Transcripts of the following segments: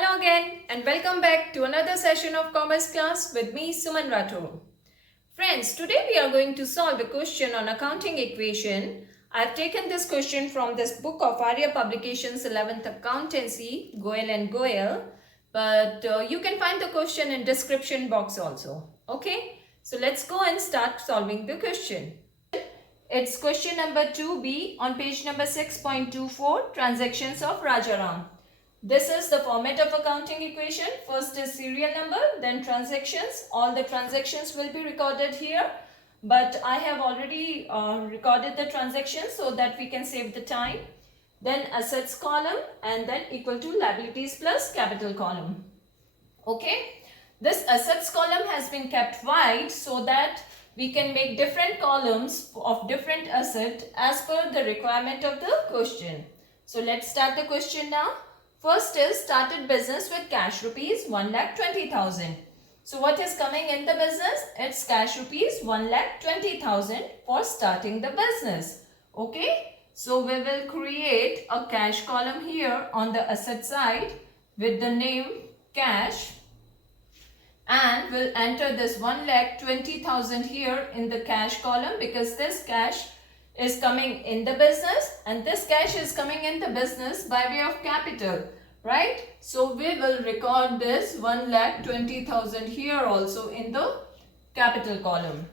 Hello again and welcome back to another session of Commerce class with me Suman Rathore. Friends, today we are going to solve a question on accounting equation. I have taken this question from this book of Arya Publications 11th Accountancy, Goel and Goel. But you can find the question in description box also. Okay, so let's go and start solving the question. It's question number 2B on page number 6.24, Transactions of Rajaram. This is the format of accounting equation. First is serial number, then transactions. All the transactions will be recorded here. But I have already recorded the transactions so that we can save the time. Then assets column and then equal to liabilities plus capital column. Okay. This assets column has been kept wide so that we can make different columns of different asset as per the requirement of the question. So let's start the question now. First is started business with cash rupees 1,20,000. So what is coming in the business? It's cash rupees 1,20,000 for starting the business. Okay. So we will create a cash column here on the asset side with the name cash. And we'll enter this 1,20,000 here in the cash column because this cash is coming in the business and this cash is coming in the business by way of capital, right? So we will record this 1,20,000 here also in the capital column.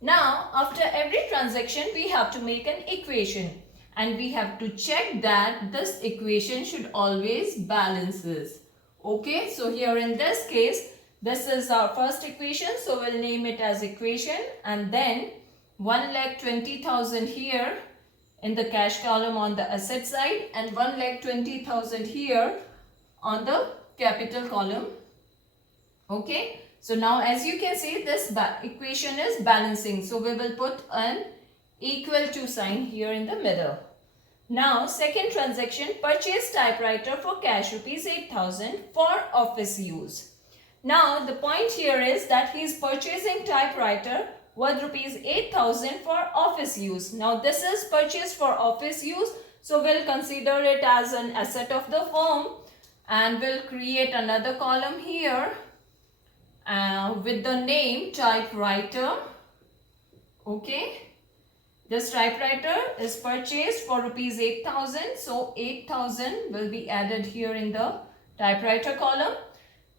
Now after every transaction we have to make an equation and we have to check that this equation should always balances. Okay, so here in this case this is our first equation, so we'll name it as equation and then 1,20,000 here in the cash column on the asset side and 1,20,000 here on the capital column. Okay, so now as you can see this equation is balancing, so we will put an equal to sign here in the middle. Now second transaction, purchase typewriter for cash rupees 8,000 for office use. Now the point here is that he is purchasing typewriter worth rupees 8,000 for office use. Now this is purchased for office use, so we'll consider it as an asset of the firm and we'll create another column here with the name typewriter. Okay, this typewriter is purchased for rupees 8,000, so 8,000 will be added here in the typewriter column.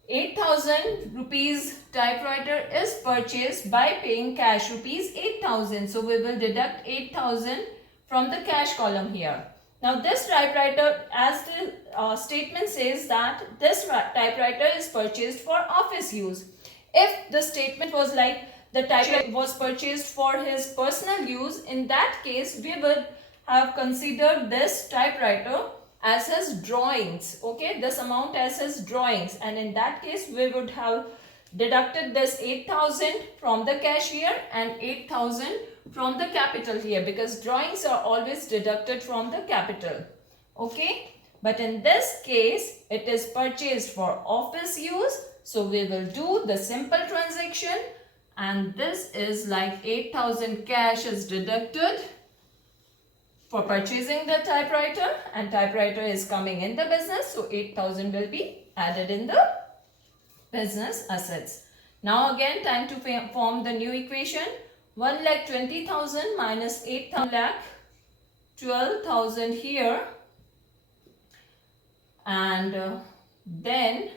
8,000 rupees typewriter is purchased by paying cash rupees 8,000. So we will deduct 8,000 from the cash column here. Now this typewriter, as the statement says that this typewriter is purchased for office use. If the statement was like the typewriter was purchased for his personal use, in that case we would have considered this typewriter as his drawings. Okay, this amount as his drawings, and in that case we would have deducted this 8,000 from the cash here and 8,000 from the capital here because drawings are always deducted from the capital. Okay, but in this case it is purchased for office use, so we will do the simple transaction and this is like 8,000 cash is deducted for purchasing the typewriter and typewriter is coming in the business, so 8,000 will be added in the business assets. Now again time to form the new equation. 1,20,000 minus 8,000, 12,000 here and then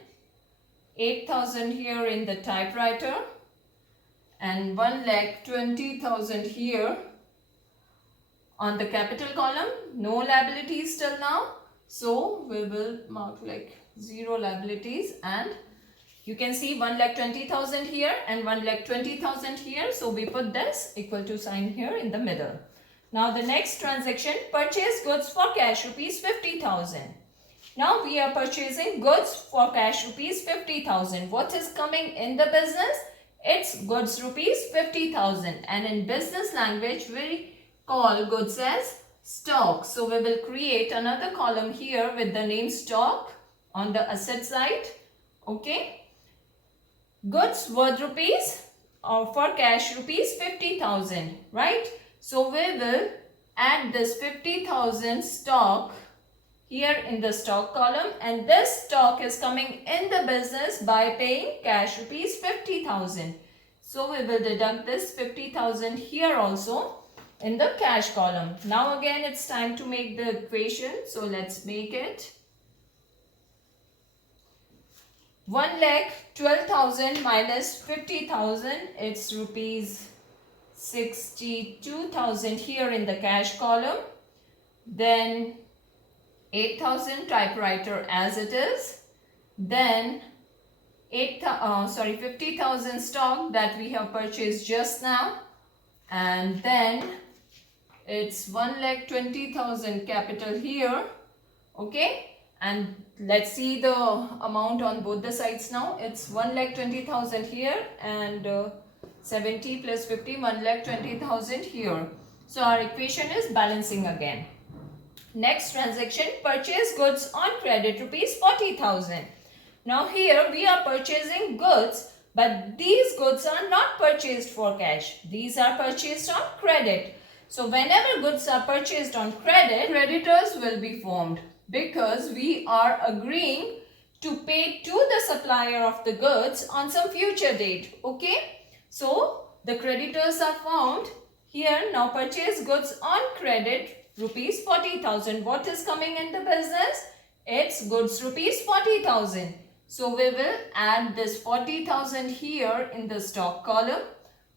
8,000 here in the typewriter and 1,20,000 here on the capital column. No liabilities till now, so we will mark like 0 liabilities and you can see 1,20,000 here and 1,20,000 here, so we put this equal to sign here in the middle. Now the next transaction, purchase goods for cash rupees 50,000. Now we are purchasing goods for cash rupees 50,000. What is coming in the business? It's goods rupees 50,000 and in business language we call goods as stock. So we will create another column here with the name stock on the asset side. Okay. Goods worth rupees or for cash rupees 50,000, right? So we will add this 50,000 stock here in the stock column, and this stock is coming in the business by paying cash rupees 50,000. So we will deduct this 50,000 here also in the cash column. Now again it's time to make the equation. So let's make it. 1,12,000 minus 50,000, it's rupees 62,000 here in the cash column. Then 8,000 typewriter as it is. Then 50,000 stock that we have purchased just now. And then it's 1,20,000 capital here. Okay. And let's see the amount on both the sides now. It's 1,20,000 here and 70 plus 50, 1,20,000 here. So our equation is balancing again. Next transaction, purchase goods on credit rupees 40,000. Now here we are purchasing goods, but these goods are not purchased for cash. These are purchased on credit. So whenever goods are purchased on credit, creditors will be formed because we are agreeing to pay to the supplier of the goods on some future date. Okay. So the creditors are formed here. Now purchase goods on credit rupees 40,000. What is coming in the business? It's goods rupees 40,000. So we will add this 40,000 here in the stock column.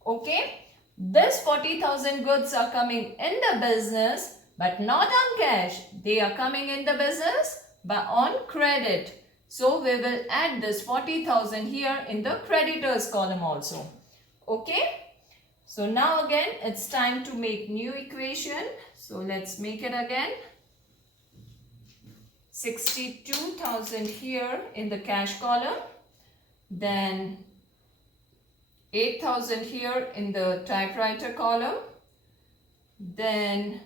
Okay. This 40,000 goods are coming in the business but not on cash. They are coming in the business but on credit. So we will add this 40,000 here in the creditors column also. Okay. So now again it's time to make new equation. So let's make it again. 62,000 here in the cash column. Then 8,000 here in the typewriter column. Then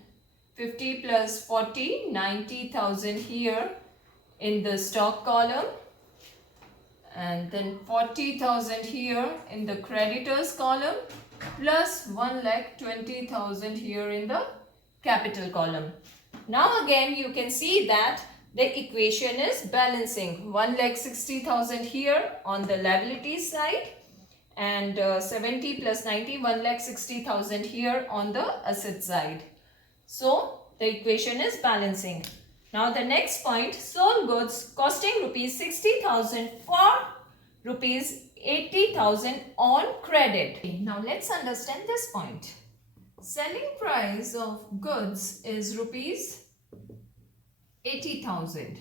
50 plus 40, 90,000 here in the stock column. And then 40,000 here in the creditors column. Plus 1,20,000 here in the capital column. Now again you can see that the equation is balancing. 1,60,000 here on the liabilities side and 70 plus 90, 1,60,000 here on the asset side. So the equation is balancing. Now the next point, sold goods costing rupees 60,000 for rupees 80,000 on credit. Now let's understand this point. Selling price of goods is rupees 80,000,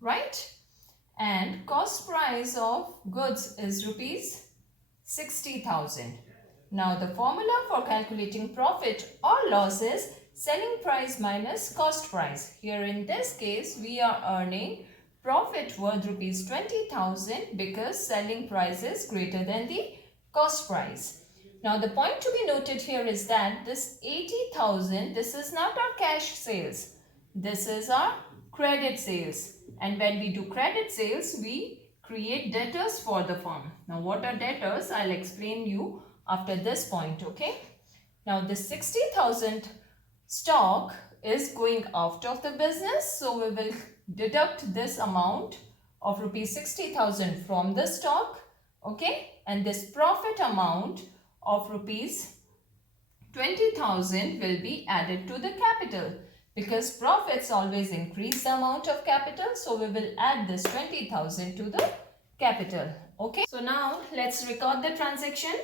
right? And cost price of goods is rupees 60,000. Now the formula for calculating profit or loss is selling price minus cost price. Here in this case we are earning profit worth rupees 20,000 because selling price is greater than the cost price. Now the point to be noted here is that this 80,000, this is not our cash sales. This is our credit sales. And when we do credit sales, we create debtors for the firm. Now what are debtors? I'll explain you after this point, okay? Now this 60,000 stock is going out of the business. So we will deduct this amount of rupees 60,000 from the stock, okay? And this profit amount of rupees 20,000 will be added to the capital because profits always increase the amount of capital. So we will add this 20,000 to the capital, okay? So now let's record the transaction.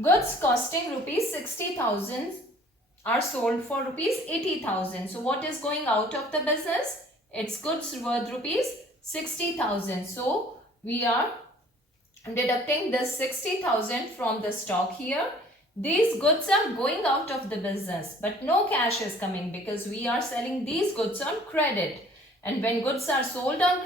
Goods costing rupees 60,000 are sold for rupees 80,000. So what is going out of the business? It's goods worth rupees 60,000. So we are deducting this 60,000 from the stock here. These goods are going out of the business, but no cash is coming because we are selling these goods on credit. And when goods are sold on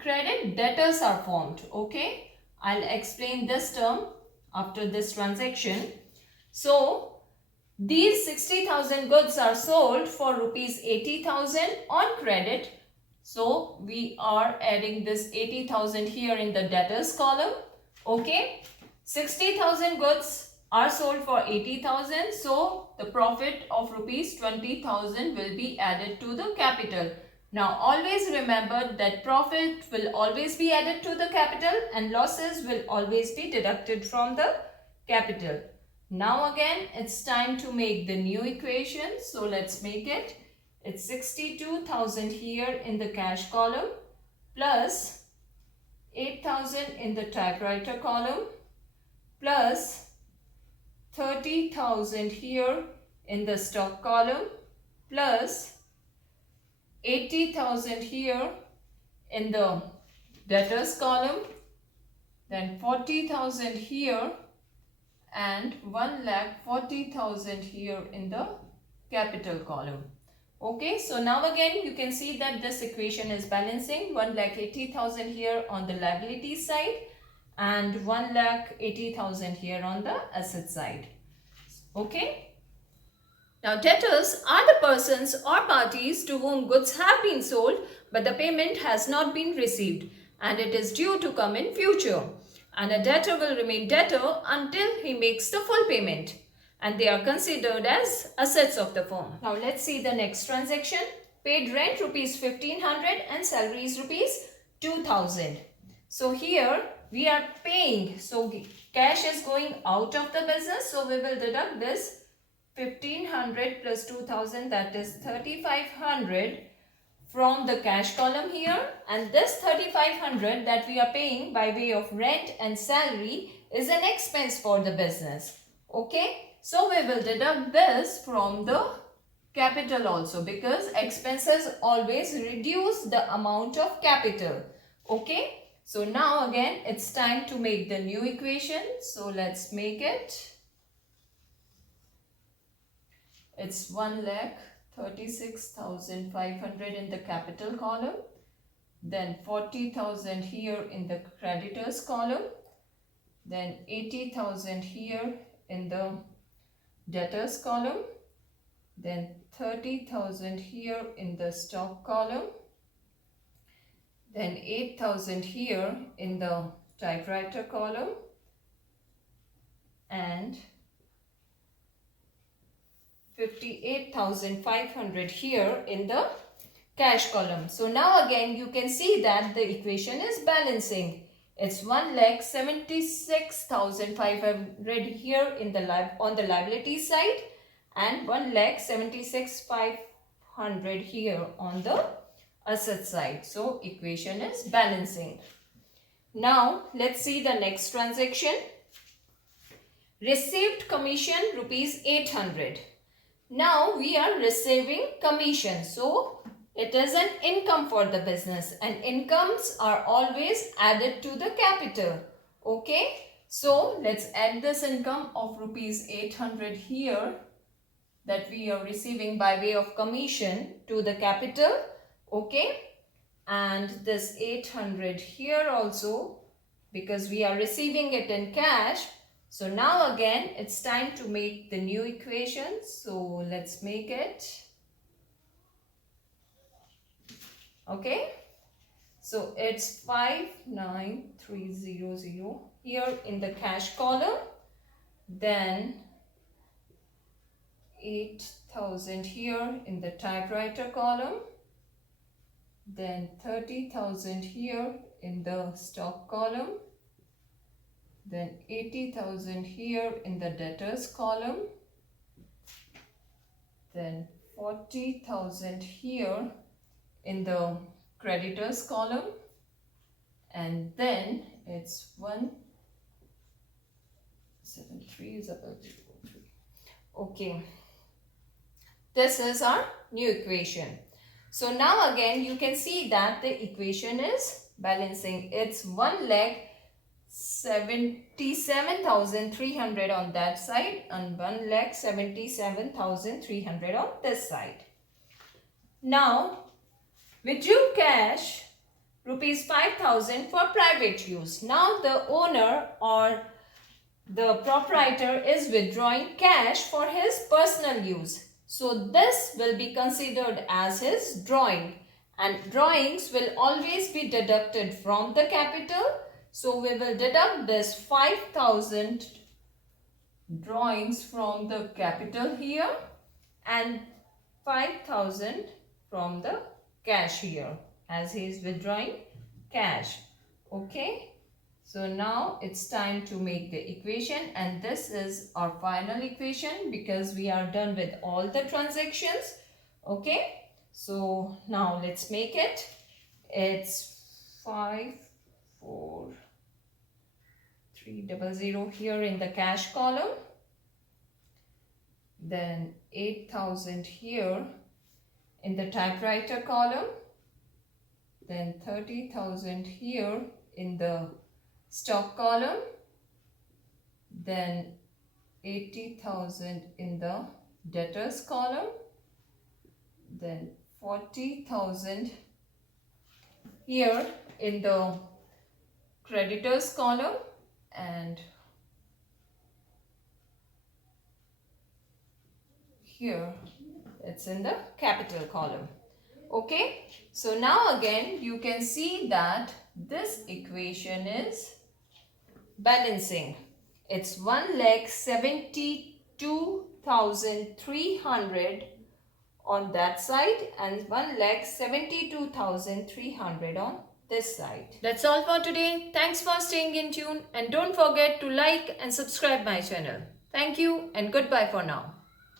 credit, debtors are formed. Okay, I'll explain this term after this transaction. So these 60,000 goods are sold for rupees 80,000 on credit. So we are adding this 80,000 here in the debtors column. Okay, 60,000 goods are sold for 80,000. So the profit of rupees 20,000 will be added to the capital. Now always remember that profit will always be added to the capital and losses will always be deducted from the capital. Now again it's time to make the new equation. So let's make it. It's 62,000 here in the cash column plus 8,000 in the typewriter column plus 30,000 here in the stock column plus 80,000 here in the debtors column, then 40,000 here and 1,40,000 here in the capital column. Okay, so now again you can see that this equation is balancing. 1,80,000 here on the liability side and 1,80,000 here on the asset side. Okay. Now debtors are the persons or parties to whom goods have been sold but the payment has not been received and it is due to come in future. And a debtor will remain debtor until he makes the full payment and they are considered as assets of the firm. Now let's see the next transaction. Paid rent rupees 1,500 and salaries rupees 2,000. So here we are paying. So cash is going out of the business. So we will deduct this 1,500 plus 2,000, that is 3,500 from the cash column here, and this 3,500 that we are paying by way of rent and salary is an expense for the business. Okay, so we will deduct this from the capital also because expenses always reduce the amount of capital. Okay, so now again it's time to make the new equation. So let's make it. It's 1,36,500 in the capital column, then 40,000 here in the creditors column, then 80,000 here in the debtors column, then 30,000 here in the stock column, then 8,000 here in the typewriter column, and 58,500 here in the cash column. So now again you can see that the equation is balancing. It's 1,76,500 here in the on the liability side and 1,76,500 here on the asset side. So equation is balancing. Now let's see the next transaction. Received commission rupees 800. Now we are receiving commission, so it is an income for the business and incomes are always added to the capital. Okay, so let's add this income of rupees 800 here that we are receiving by way of commission to the capital. Okay, and this 800 here also because we are receiving it in cash. So now again it's time to make the new equation. So let's make it. Okay. So it's 59300 here in the cash column. Then 8,000 here in the typewriter column. Then 30,000 here in the stock column. Then 80,000 here in the debtors column. Then 40,000 here in the creditors column. And then it's 173 is about to go through. Okay. This is our new equation. So now again you can see that the equation is balancing. It's 1,77,300 on that side and 1,77,300 on this side. Now withdrew cash rupees 5,000 for private use. Now the owner or the proprietor is withdrawing cash for his personal use. So this will be considered as his drawing, and drawings will always be deducted from the capital. So we will deduct this 5,000 drawings from the capital here and 5,000 from the cash here, as he is withdrawing cash. Okay, so now it's time to make the equation, and this is our final equation because we are done with all the transactions. Okay, so now let's make it. It's 54300 here in the cash column, then 8000 here in the typewriter column, then 30,000 here in the stock column, then 80,000 in the debtors column, then 40,000 here in the creditors column, and here it's in the capital column. Okay, so now again you can see that this equation is balancing. It's 1,72,300 on that side and 1,72,300 on this side. That's all for today. Thanks for staying in tune, and don't forget to like and subscribe my channel. Thank you and goodbye for now.